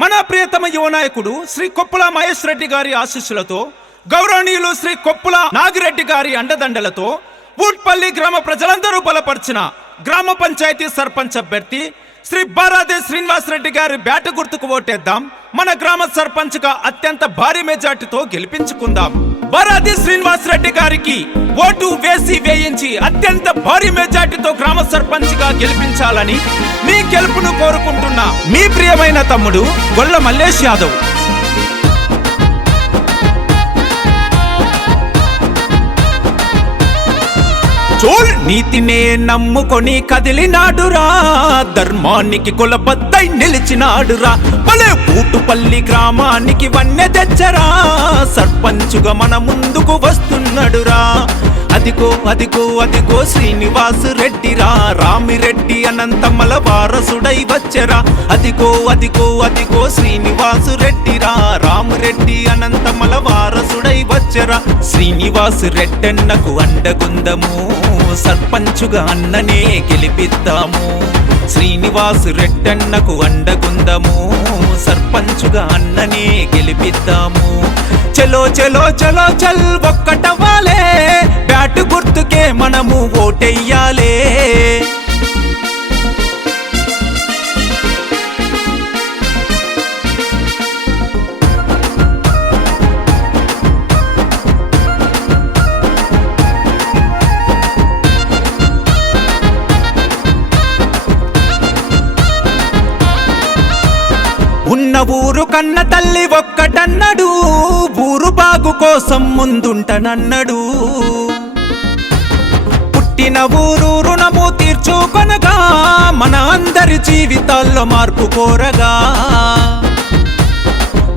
మన ప్రియతమ యువ నాయకుడు శ్రీ కొప్పుల మహేష్ రెడ్డి గారి ఆశీస్సులతో, గౌరవనీయులు శ్రీ కొప్పుల నాగిరెడ్డి గారి అండదండలతో ఊట్పల్లి గ్రామ ప్రజలందరూ బలపరిచిన గ్రామ పంచాయతీ సర్పంచ్ అభ్యర్థి శ్రీ బారాది శ్రీనివాస్ రెడ్డి గారి బ్యాట్ గుర్తుకు ఓటేద్దాం. మన గ్రామ సర్పంచ్ గా అత్యంత భారీ మెజార్టీతో గెలిపించుకుందాం. బారాది శ్రీనివాస్ రెడ్డి గారికి ఓటు వేయించి అత్యంత భారీ మెజార్టీతో గ్రామ సర్పంచ్ గా గెలిపించాలని మీ గెలుపును కోరుకుంటున్న మీ ప్రియమైన తమ్ముడు గొల్ల మల్లేష్ యాదవ్. నీతినే నమ్ముకొని కదిలినాడురా, ధర్మానికి కులబద్దై నిలిచినాడురా. భలే ఊటుపల్లి గ్రామానికి వన్నె తెచ్చరా, సర్పంచుగా మన ముందుకు వస్తున్నాడురా. అదిగో అదిగో అదిగో శ్రీనివాస్ రెడ్డిరా, రామిరెడ్డి అనంతమల వారసుడై వచ్చరా. అదిగో అదిగో అదిగో శ్రీనివాస్ రెడ్డిరా, రామిరెడ్డి అనంతమల వారసుడై వచ్చరా. శ్రీనివాస్ రెడ్డన్నకు అండగుందము, సర్పంచుగా అన్ననే గెలిపిద్దాము. శ్రీనివాస్ రెడ్డన్నకు అండగుందము, సర్పంచుగా అన్ననే గెలిపిద్దాము. చలో చలో చలో చల్ ఒక్కటవ్వాలే, బ్యాట్ గుర్తుకే మనము ఓటెయ్యాలే. ఉన్న ఊరు కన్న తల్లి ఒక్కటన్నడు, ఊరు బాగు కోసం ముందుంటనన్నడు. పుట్టిన ఊరు రుణము తీర్చుకొనగా, మన అందరి జీవితాల్లో మార్పు కోరగా.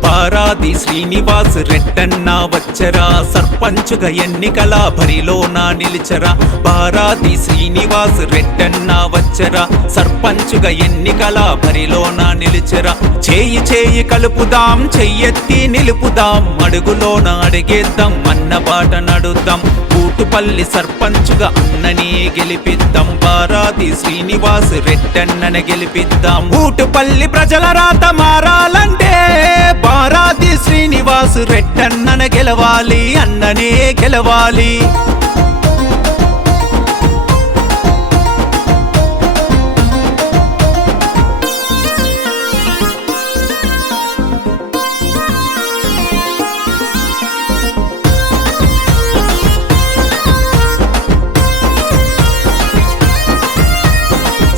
బారాది శ్రీనివాస్ రెడ్డన్న వచ్చరా, సర్పంచుగా ఎన్నికల బరిలోన నిలిచరా. బారాది శ్రీనివాస్ రెడ్డన్న వచ్చరా, సర్పంచుగా ఎన్నికల బరిలోన నిలిచరా. చేయి చేయి కలుపుదాం, చెయ్యెత్తి నిలుపుదాం, అడుగులోన అడిగేద్దాం, అన్న బాట నడుద్దాం. ఊటుపల్లి సర్పంచుగా అన్నని గెలిపిద్దాం, బారాది శ్రీనివాస్ రెడ్డన్నని గెలిపిద్దాం. ఊటుపల్లి ప్రజల రాత మారాలంటే బారాది శ్రీనివాస్ రెడ్డన్నన గెలవాలి, అన్ననే గెలవాలి.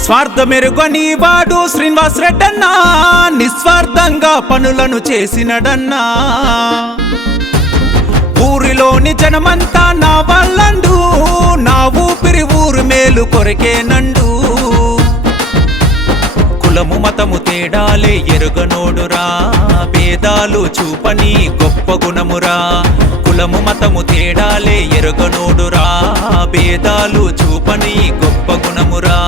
స్వార్థమెరుగని వాడు శ్రీనివాస్ రెడ్డన్నా, నిస్వార్థంగా పనులను చేసినడన్నా. ఊరిలోని జనమంతా నా వాళ్ళండు, నా ఊపిరి ఊరు మేలు కొరకేనండు. కులము మతము తేడాలే ఎరుగనోడురా, భేదాలు చూపని గొప్ప గుణమురా. కులము మతము తేడాలే ఎరుగనోడురా, భేదాలు చూపని గొప్ప గుణమురా.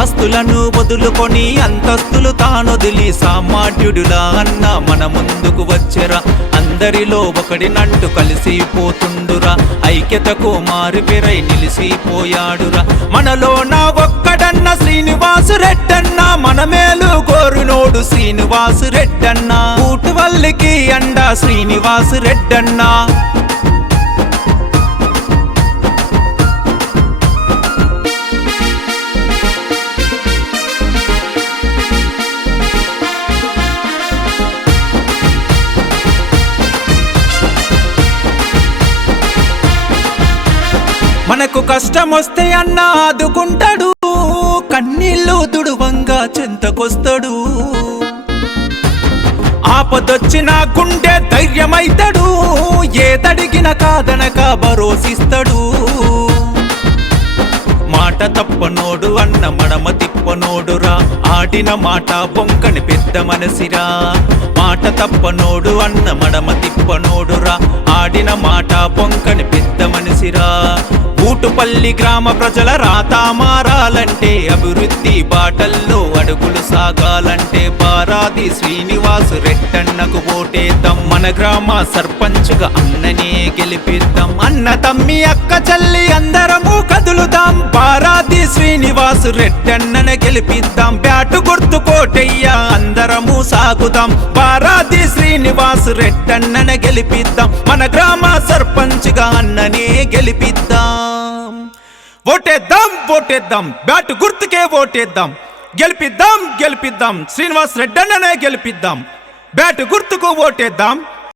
ఆస్తులను వదులుకొని అంతస్తులు తానొదిలి సామాన్యుడులా అన్న మన ముందుకు వచ్చరా. అందరిలో ఒకడినంటూ కలిసిపోతుండురా, ఐక్యతకు మారిపెరై నిలిసిపోయాడురా. మనలో నా ఒక్కడన్న శ్రీనివాస్ రెడ్డన్న, మన మేలు కోరునోడు శ్రీనివాస్ రెడ్డన్న. ఊటువల్లికి అండ శ్రీనివాస్ రెడ్డన్న. మనకు కష్టం వస్తే అన్న ఆదుకుంటాడు, కన్నీళ్ళు దుడువంగా చెంతకొస్తాడు. ఆపదొచ్చిన గుండె ధైర్యమైతాడు, ఏదడిగిన కాదనక భరోసిస్తాడు. మాట తప్పనోడు అన్న మడమ తిప్పనోడురా, ఆడిన మాట బొంకని పెద్ద మనసిరా. మాట తప్పనోడు అన్న మడమ తిప్పనోడురా, ఆడిన మాట బొంకని పెద్ద మనసిరా. ఊటుపల్లి గ్రామ ప్రజల రాత మారాలంటే, అభివృద్ధి బాటల్లో అడుగులు సాగాలంటే, బారాది బారాది శ్రీనివాస్ రెడ్డన్నకు ఓటేద్దాం. మన గ్రామ సర్పంచ్గా అన్ననే గెలిపిద్దాం. అన్న తమ్మి అక్క చెల్లి అందరము కదులుదాం. బారాది శ్రీనివాస్ రెడ్డన్ననే గెలిపిద్దాం. బ్యాటు గుర్తు కోటయ్య అందరము సాగుదాం. బారాది శ్రీనివాస్ రెడ్డన్ననే గెలిపిద్దాం. మన గ్రామ సర్పంచ్గా అన్ననే గెలిపిద్దాం. ఓటేద్దాం ఓటేద్దాం బ్యాటు గుర్తుకే ఓటేద్దాం. గెలిపిద్దాం గెలిపిద్దాం శ్రీనివాస్ రెడ్డన్ననే గెలిపిద్దాం. బ్యాటు గుర్తుకు ఓటేద్దాం.